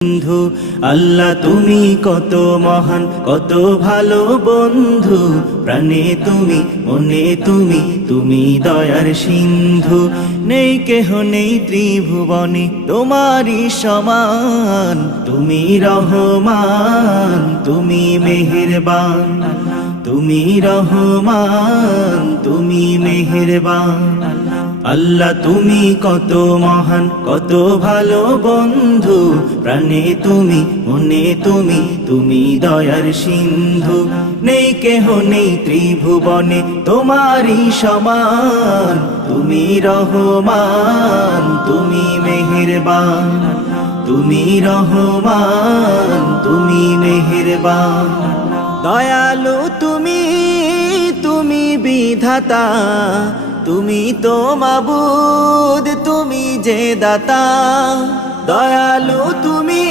বন্ধু আল্লাহ তুমি কত মহান কত ভালো বন্ধু প্রাণে তুমি মনে তুমি তুমি দয়ার সিন্ধু নেই কেহ নেই ত্রিভুবনে তোমারই সমান তুমি রহমান তুমি মেহেরবান তুমি রহমান তুমি মেহেরবান আল্লাহ তুমি কত মহান কত ভালো বন্ধু প্রাণে তুমি মনে তুমি তুমি দয়ার সিন্ধু নেই কেহ নেই ত্রিভুবনে তোমারই সমান তুমি রহমান তুমি মেহেরবান তুমি রহমান তুমি মেহেরবান দয়ালু তুমি তুমি বিধাতা তুমি তো মাবুদ তুমি যে দাতা দয়ালু তুমি